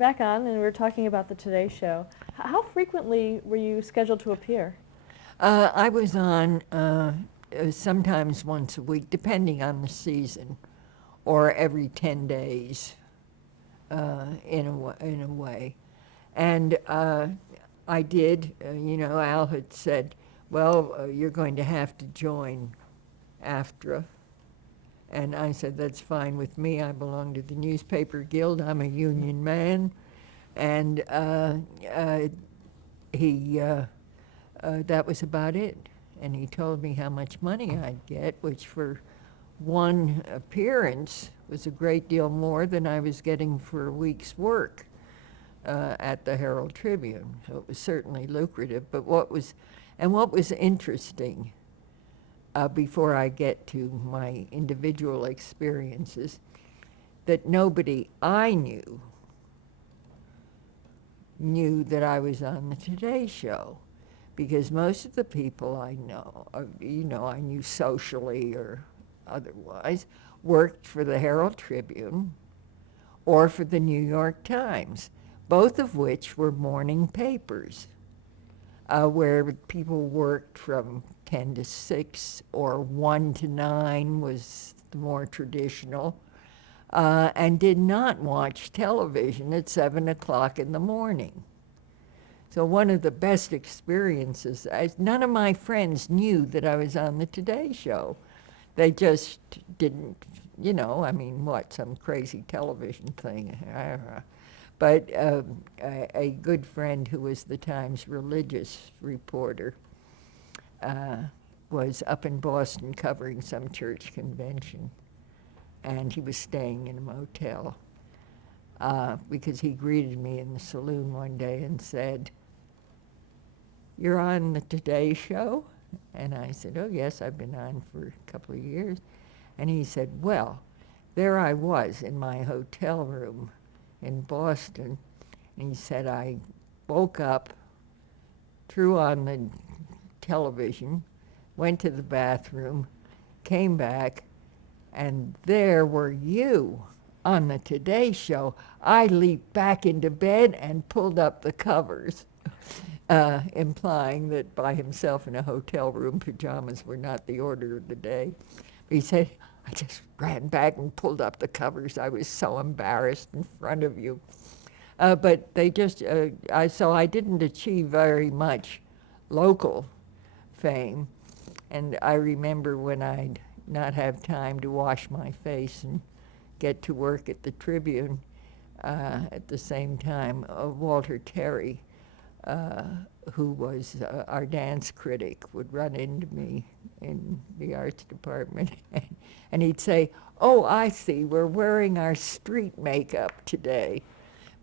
back on, and we're talking about the Today Show. How frequently were you scheduled to appear? I was on sometimes once a week, depending on the season, or every 10 days, in a way. And I did, Al had said, well, you're going to have to join AFTRA. And I said, that's fine with me. I belong to the newspaper guild. I'm a union man. And he that was about it. And he told me how much money I'd get, which for one appearance was a great deal more than I was getting for a week's work at the Herald Tribune. So it was certainly lucrative. But what was interesting, before I get to my individual experiences, that nobody I knew that I was on the Today Show, because most of the people I know, I knew socially or otherwise, worked for the Herald Tribune or for the New York Times, both of which were morning papers, where people worked from 10 to 6 or 1 to 9 was the more traditional, and did not watch television at 7 o'clock in the morning. So one of the best experiences, none of my friends knew that I was on the Today Show. They just didn't, some crazy television thing. But a good friend who was the Times religious reporter was up in Boston covering some church convention, and he was staying in a motel because he greeted me in the saloon one day and said, "You're on the Today Show?" And I said, "Oh, yes, I've been on for a couple of years." And he said, "Well, there I was in my hotel room in Boston." And he said, "I woke up, threw on the television, went to the bathroom, came back, and there were you on the Today Show. I leaped back into bed and pulled up the covers." Implying that by himself in a hotel room, pajamas were not the order of the day. He said, "I just ran back and pulled up the covers. I was so embarrassed in front of you." But they just, so I didn't achieve very much local fame. And I remember when I'd not have time to wash my face and get to work at the Tribune, at the same time, Walter Terry, who was our dance critic, would run into me in the arts department, and he'd say, "Oh, I see, we're wearing our street makeup today,"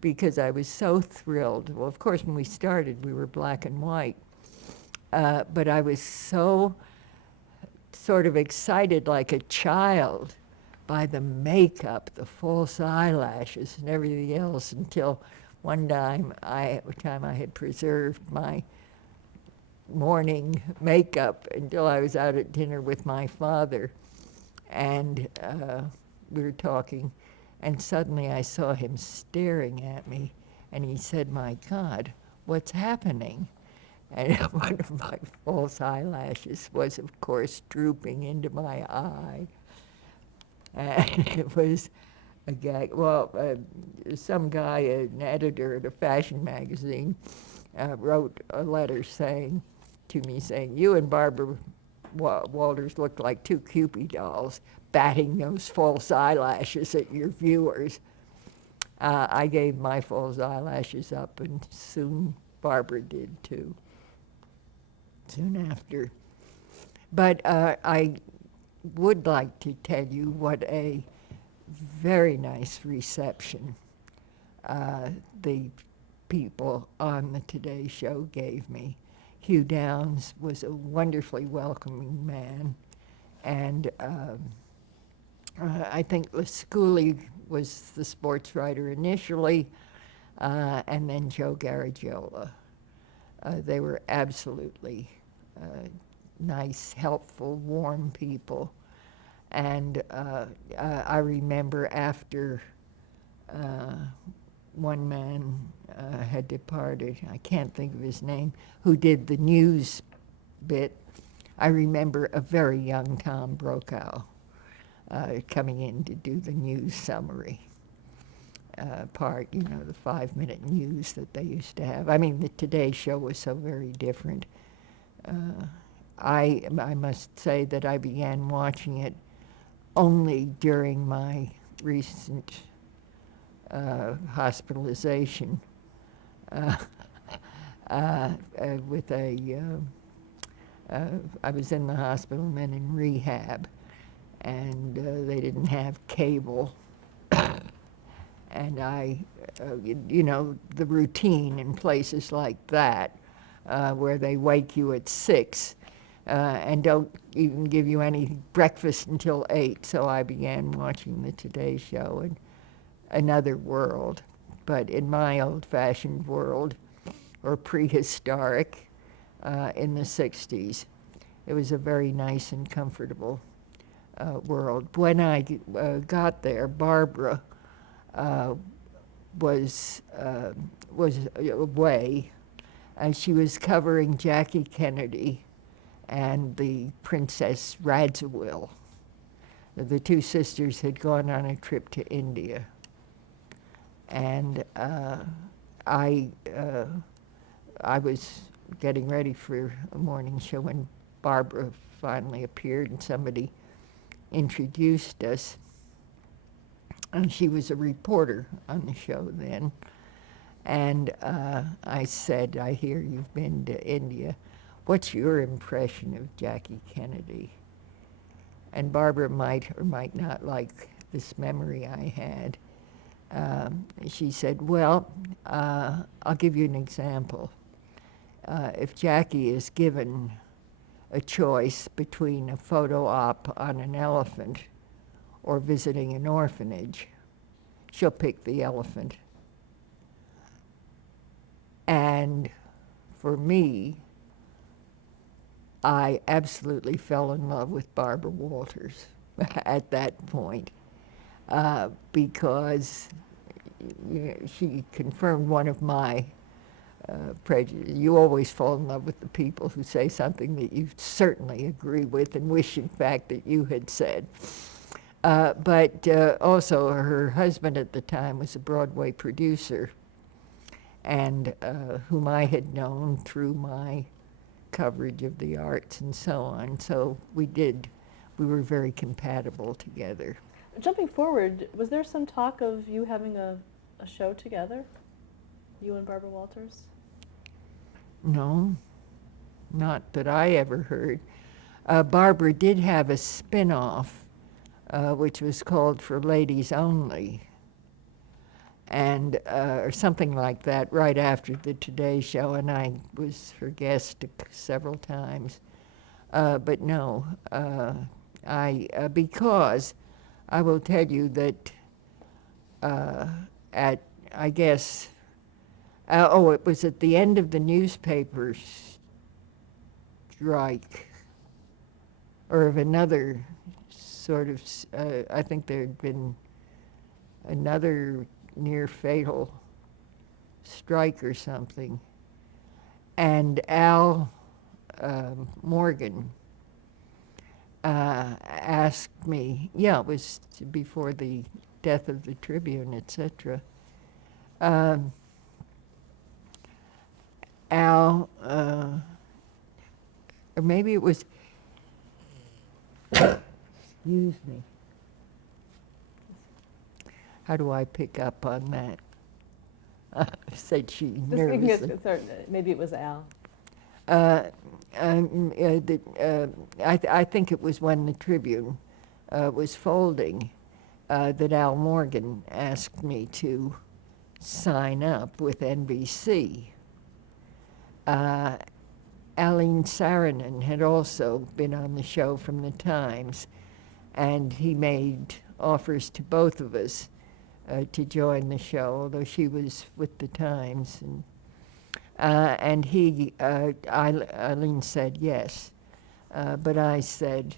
because I was so thrilled. Well, of course, when we started, we were black and white, but I was so sort of excited like a child by the makeup, the false eyelashes, and everything else, until one time I had preserved my morning makeup until I was out at dinner with my father, and we were talking, and suddenly I saw him staring at me, and he said, "My God, what's happening?" And one of my false eyelashes was, of course, drooping into my eye. And it was a gag. Well, some guy, an editor at a fashion magazine, wrote a letter to me saying, "You and Barbara Walters looked like two Cupid dolls, batting those false eyelashes at your viewers." I gave my false eyelashes up, and soon Barbara did too, soon after. But I would like to tell you what a very nice reception the people on the Today Show gave me. Hugh Downs was a wonderfully welcoming man, and I think Lesculi was the sports writer initially, and then Joe Garagiola. They were absolutely nice, helpful, warm people. And I remember after one man had departed. I can't think of his name, who did the news bit. I remember a very young Tom Brokaw coming in to do the news summary part, you know, the 5-minute news that they used to have. I mean, the Today Show was so very different. I must say that I began watching it only during my recent hospitalization with I was in the hospital and then in rehab, and they didn't have cable. And you know, the routine in places like that, where they wake you at 6 and don't even give you any breakfast until 8. So I began watching the Today Show and another world. But in my old-fashioned world, or prehistoric, in the 60s, it was a very nice and comfortable world. When I got there, Barbara was away, and she was covering Jackie Kennedy and the Princess Radziwill. The two sisters had gone on a trip to India, and I was getting ready for a morning show when Barbara finally appeared, and somebody introduced us. And she was a reporter on the show then. And I said, I hear you've been to India. What's your impression of Jackie Kennedy? And Barbara might or might not like this memory I had. She said, well, I'll give you an example. If Jackie is given a choice between a photo op on an elephant or visiting an orphanage, she'll pick the elephant. And for me, I absolutely fell in love with Barbara Walters at that point, because she confirmed one of my prejudice. You always fall in love with the people who say something that you certainly agree with and wish, in fact, that you had said. But also, her husband at the time was a Broadway producer, and whom I had known through my coverage of the arts and so on. So we were very compatible together. Jumping forward, was there some talk of you having a show together, you and Barbara Walters? No, not that I ever heard. Barbara did have a spin-off, which was called For Ladies Only, and or something like that, right after the Today Show, and I was her guest several times. But no, because I will tell you that I guess, it was at the end of the newspaper strike, or of another sort of, I think there had been another near fatal strike or something. And Al Morgan asked me, it was before the death of the Tribune, etc. Al, or maybe it was, excuse me. How do I pick up on that? Said she nervously. Maybe it was Al. I think it was when the Tribune was folding that Al Morgan asked me to sign up with NBC. Aline Saarinen had also been on the show from the Times, and he made offers to both of us to join the show, although she was with the Times. And Eileen said yes, but I said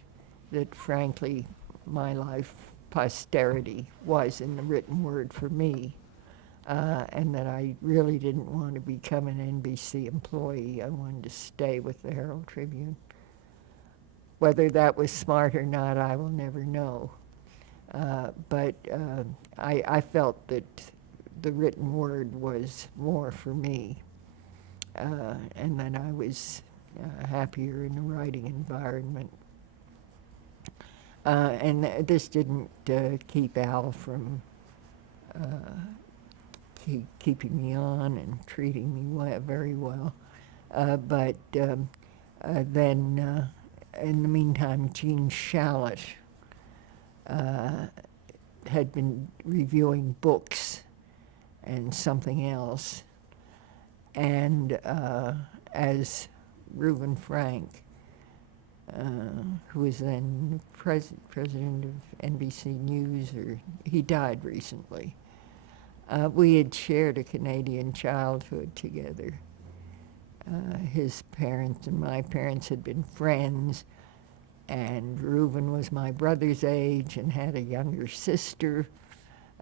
that frankly my life posterity was in the written word for me, and that I really didn't want to become an NBC employee. I wanted to stay with the Herald Tribune. Whether that was smart or not, I will never know. But I felt that the written word was more for me, and that I was happier in the writing environment. And this didn't keep Al from keeping me on and treating me very well. But then, in the meantime, Gene Shalit had been reviewing books and something else. And as Reuben Frank, who was then president of NBC News, or he died recently, we had shared a Canadian childhood together. His parents and my parents had been friends, and Reuben was my brother's age and had a younger sister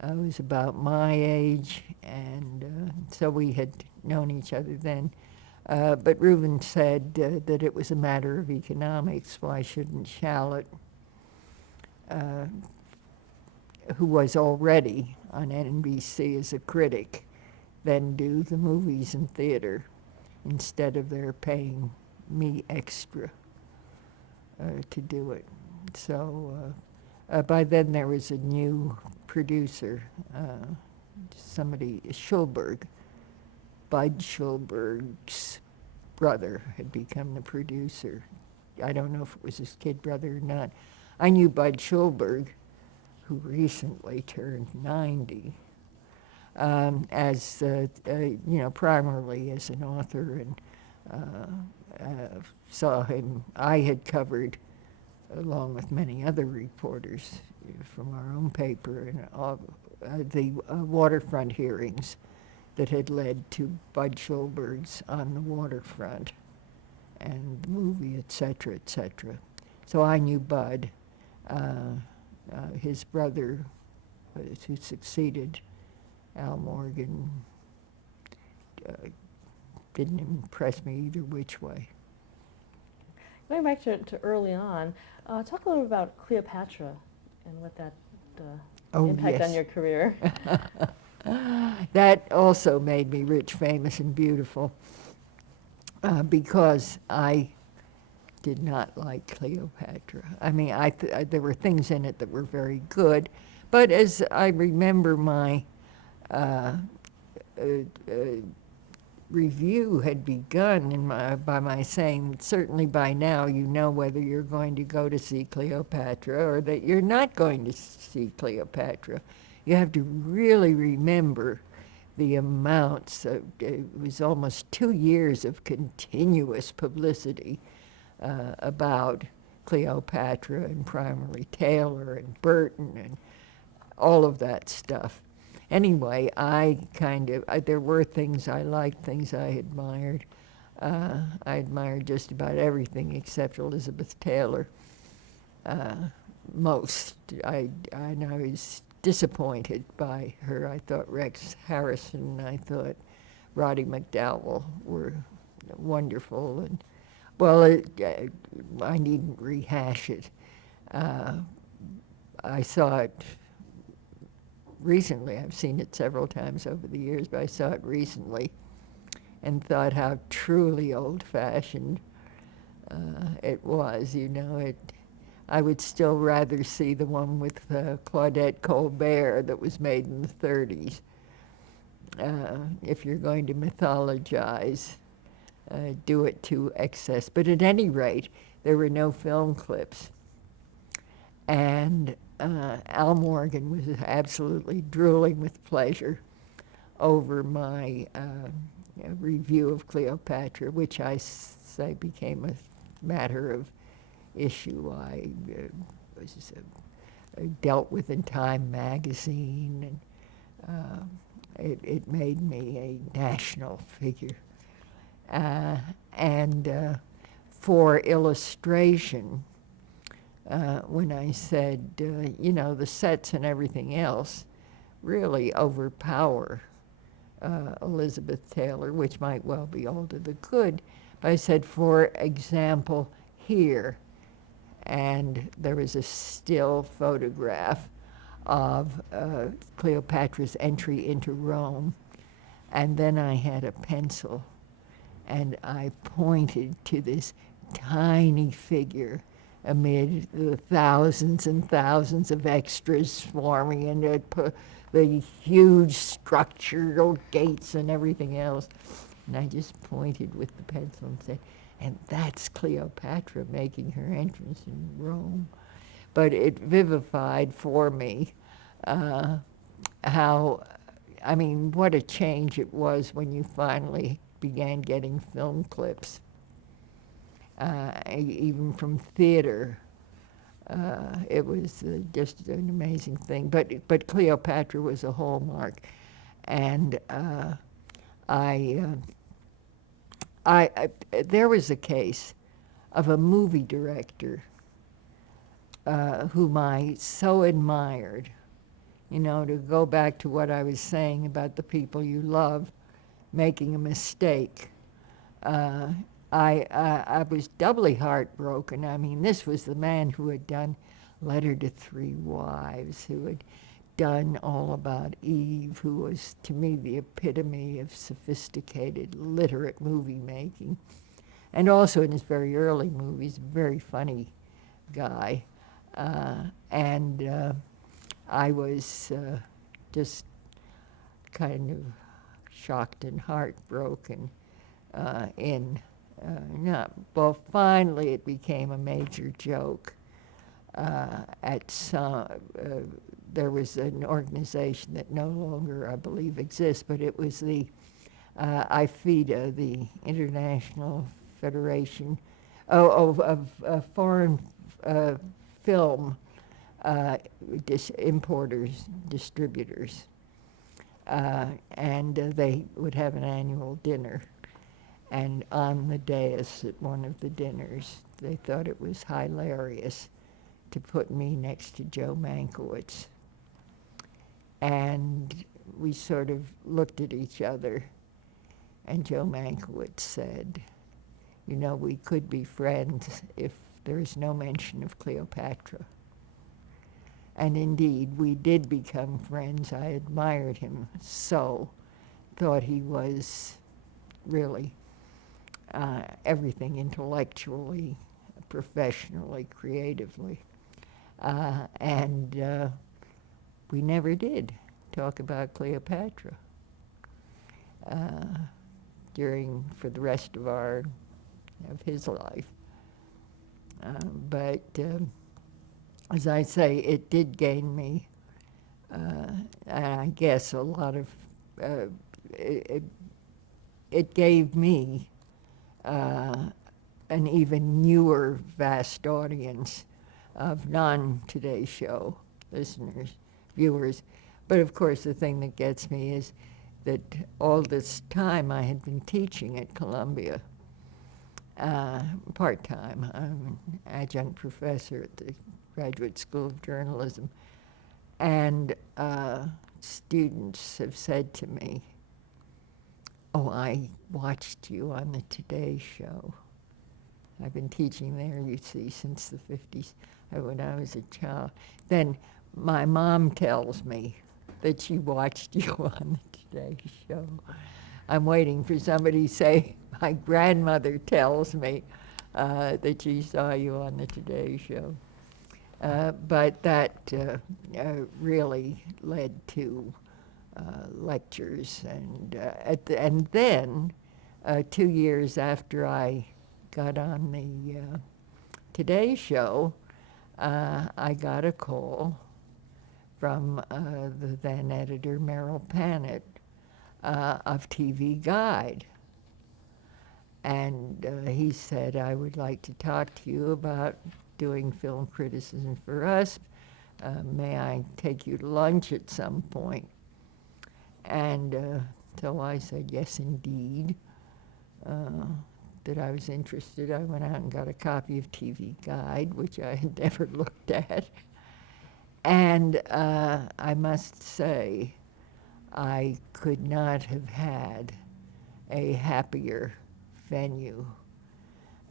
who was about my age, and so we had known each other then. But Reuben said that it was a matter of economics. Why shouldn't Shalit, who was already on NBC as a critic, then do the movies and theater instead of their paying me extra to do it? So by then there was a new producer, somebody, Schulberg. Bud Schulberg's brother had become the producer. I don't know if it was his kid brother or not. I knew Bud Schulberg, who recently turned 90, as primarily as an author, and saw him. I had covered, along with many other reporters from our own paper, and the waterfront hearings that had led to Bud Schulberg's On the Waterfront and the movie, et cetera, et cetera. So I knew Bud. His brother, who succeeded Al Morgan, didn't impress me either which way. Going back to early on, talk a little about Cleopatra and what that impact on your career. That also made me rich, famous, and beautiful, because I did not like Cleopatra. I mean, there were things in it that were very good, but as I remember, my review had begun by my saying, certainly by now you know whether you're going to go to see Cleopatra or that you're not going to see Cleopatra. You have to really remember the amounts. It was almost 2 years of continuous publicity about Cleopatra and primarily Taylor and Burton and all of that stuff. Anyway, there were things I liked, things I admired. I admired just about everything except Elizabeth Taylor. Most. I was disappointed by her. I thought Rex Harrison and I thought Roddy McDowell were wonderful. And well, I needn't rehash it. I saw it recently. I've seen it several times over the years, but I saw it recently and thought how truly old-fashioned it was. I would still rather see the one with Claudette Colbert that was made in the 30s. If you're going to mythologize, do it to excess. But at any rate, there were no film clips. And Al Morgan was absolutely drooling with pleasure over my review of Cleopatra, which I say became a matter of issue. I was dealt with in Time magazine, and it made me a national figure. And for illustration, when I said, the sets and everything else really overpower Elizabeth Taylor, which might well be all to the good. But I said, for example, here, and there was a still photograph of Cleopatra's entry into Rome, and then I had a pencil, and I pointed to this tiny figure amid the thousands and thousands of extras swarming and the huge structural gates and everything else. And I just pointed with the pencil and said, and that's Cleopatra making her entrance in Rome. But it vivified for me how, I mean, what a change it was when you finally began getting film clips, even from theater. It was just an amazing thing. But Cleopatra was a hallmark. And there was a case of a movie director whom I so admired. You know, to go back to what I was saying about the people you love making a mistake. I was doubly heartbroken. I mean, this was the man who had done Letter to Three Wives, who had done All About Eve, who was, to me, the epitome of sophisticated, literate movie making. And also in his very early movies, very funny guy. I was just kind of shocked and heartbroken well, finally it became a major joke. There was an organization that no longer, I believe, exists, but it was the IFIDA, the International Federation of Foreign Film Importers, Distributors. And they would have an annual dinner. And on the dais at one of the dinners, they thought it was hilarious to put me next to Joe Mankiewicz. And we sort of looked at each other, and Joe Mankiewicz said, you know, we could be friends if there is no mention of Cleopatra. And indeed, we did become friends. I admired him so, thought he was really everything intellectually, professionally, creatively. And we never did talk about Cleopatra for the rest of his life. But as I say, it did gain me, I guess, a lot of, it gave me an even newer, vast audience of non-Today Show listeners, viewers. But of course, the thing that gets me is that all this time I had been teaching at Columbia, part-time. I'm an adjunct professor at the Graduate School of Journalism. And students have said to me, oh, I watched you on the Today Show. I've been teaching there, you see, since the 50s, when I was a child. Then my mom tells me that she watched you on the Today Show. I'm waiting for somebody to say, my grandmother tells me that she saw you on the Today Show. But that really led to lectures. And then, 2 years after I got on the Today Show, I got a call from the then editor, Merrill Panet, of TV Guide. And he said, I would like to talk to you about doing film criticism for us. May I take you to lunch at some point? And so I said, yes, indeed, that I was interested. I went out and got a copy of TV Guide, which I had never looked at. And I must say, I could not have had a happier venue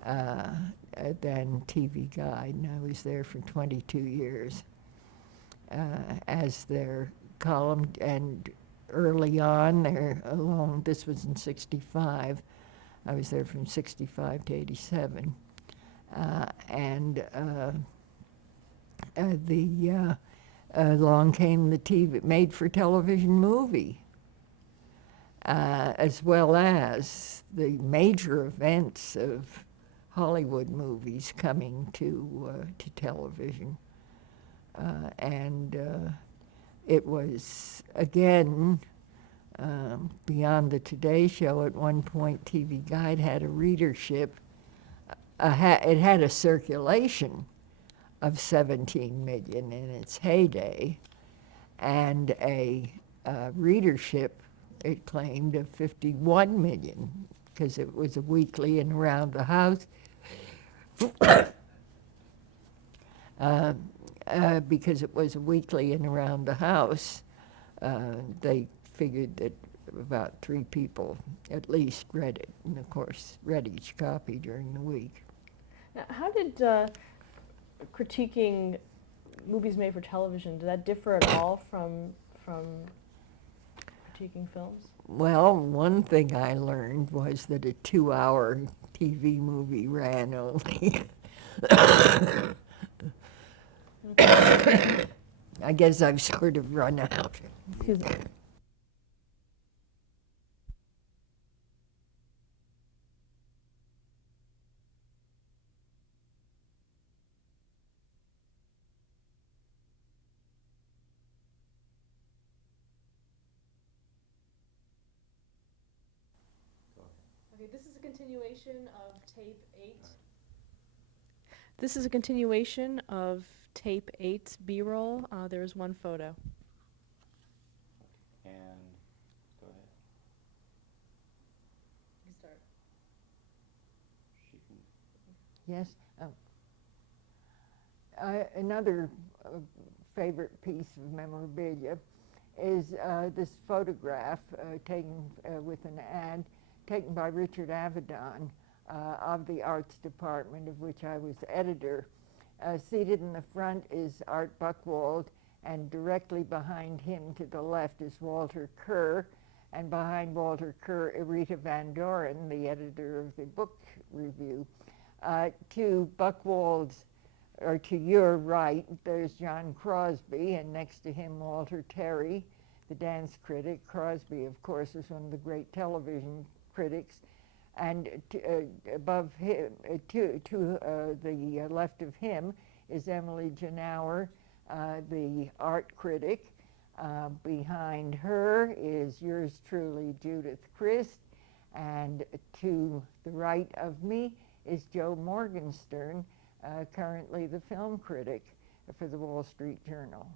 than TV Guide, and I was there for 22 years as their column, and early on there along, this was in 65, I was there from 65 to 87, along came the TV made-for-television movie, as well as the major events of Hollywood movies coming to television. It was, again, beyond the Today Show. At one point, TV Guide had a readership. It had a circulation of 17 million in its heyday, and a readership, it claimed, of 51 million, because it was a weekly and around the house. Because it was a weekly and around the house, they figured that about 3 people at least read it, and of course read each copy during the week. Now, how did critiquing movies made for television, did that differ at all from critiquing films? Well, one thing I learned was that a 2-hour TV movie ran only. I guess I've sort of run out. Excuse me. Okay, this is a continuation of tape 8. This is a continuation of tape 8's B-roll. There is one photo. And go ahead. You start. She can. Yes? Oh. Another favorite piece of memorabilia is this photograph taken with an ad taken by Richard Avedon of the arts department, of which I was editor. Seated in the front is Art Buchwald, and directly behind him to the left is Walter Kerr, and behind Walter Kerr, Rita Van Doren, the editor of the book review. To Buchwald's, or to your right, there's John Crosby, and next to him Walter Terry, the dance critic. Crosby, of course, is one of the great television critics. And above him, to the left of him is Emily Genauer, the art critic. Behind her is yours truly, Judith Crist, and to the right of me is Joe Morgenstern, currently the film critic for the Wall Street Journal.